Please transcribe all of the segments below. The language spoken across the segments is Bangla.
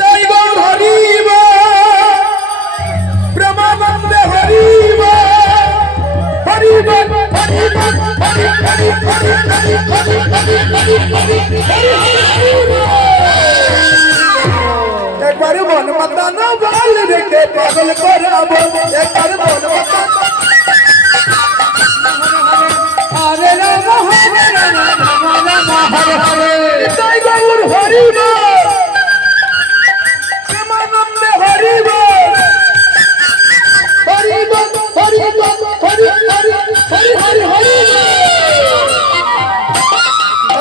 জয় গৌর হরি বল, প্রেমানন্দে হরি বল, হরি বল, হরি বল, হরি হরি হরি হরি হরি হরি হরি হরি হরি বল। একবার মন মাতানো বল রেখে পাগল করাবো, একবার মন মাতানো হরে রাম হরে রাম রাম রাম হরে হরে। জয় গৌর হরি বল, প্রেমানন্দে হরি বল, হরি বল, হরি বল, হরি হরি হরি হরি হরি বল।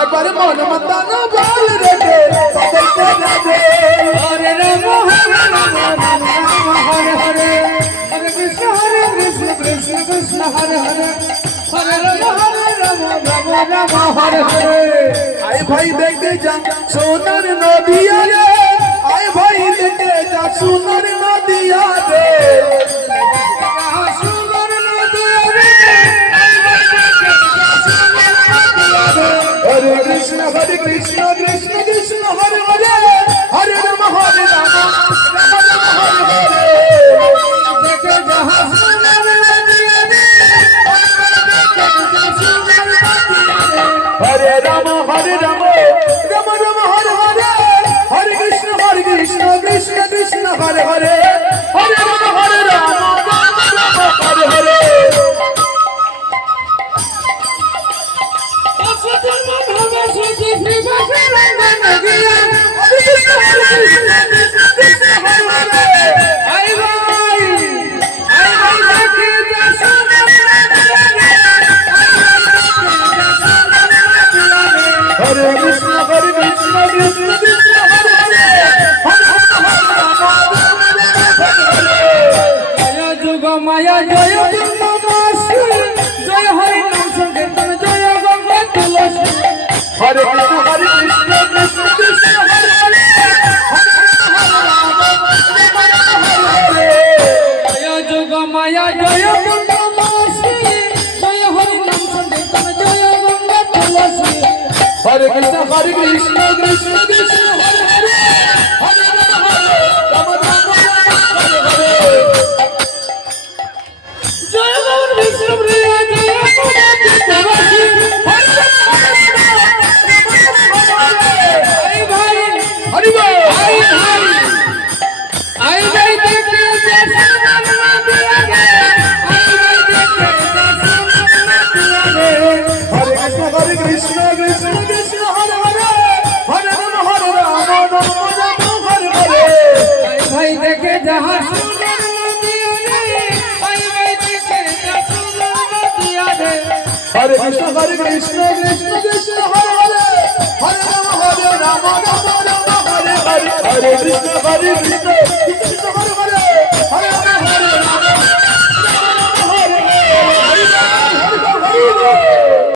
একবার মন মাতানো বল রেখে পাগল করাবো, হরে রাম রাম হরে হরে, হরে কৃষ্ণ কৃষ্ণ কৃষ্ণ হরে হরে, হরে রাম রাম হরে হরে। আয় ভাই দেখতে যা সোনার নদিয়া রে, আয় ভাই দেখতে যা সোনার নদিয়া রে, সোনার নদিয়া রে, হরে কৃষ্ণ কৃষ্ণ কৃষ্ণ হরে হরে, হরে রাম রাম রাম হরে হরে। দেখে যা সোনার নদিয়া রে, হরে রাম রাম রাম হরে হরে, হরে কৃষ্ণ কৃষ্ণ কৃষ্ণ হরে হরে, হরে রাম রাম হরে হরে। হরে কৃষ্ণ কৃষ্ণ কৃষ্ণ হরে হরে, হরে রাম জয় যুগ মায়া জয় পূর্ণমাসী, জয় হরি নাম সংকীর্তন জয় গঙ্গা তুলসী। হরে কৃষ্ণ কৃষ্ণ কৃষ্ণ হরে হরে, হরে রাম হরে জয় যুগ মায়া জয় পূর্ণমাসী, জয় হরি নাম সংকীর্তন জয় গঙ্গা তুলসী। হরে কৃষ্ণ কৃষ্ণ কৃষ্ণ হরে হরে, হরে রাম হরে হরে। জয় গৌর বিষ্ণু প্রিয় জয় গোবিন্দবাসী, হরে ভাই হরি বল, ভাই আই যাই দেখতে সোনার নদিয়া রে, আই যাই দেখতে সোনার নদিয়া রে। হরে কৃষ্ণ কৃষ্ণ কৃষ্ণ হরে হরে, হরে রাম রাম হরে হরে। ভাই দেখে যাহা সোনার নদিয়া রে, আই ভাই দেখে যা সোনার নদিয়া রে। হরে কৃষ্ণ কৃষ্ণ হরে হরে, হরে রাম রাম রাম হরে হরে, হরে কৃষ্ণ কৃষ্ণ